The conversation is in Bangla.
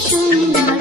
সুন্দর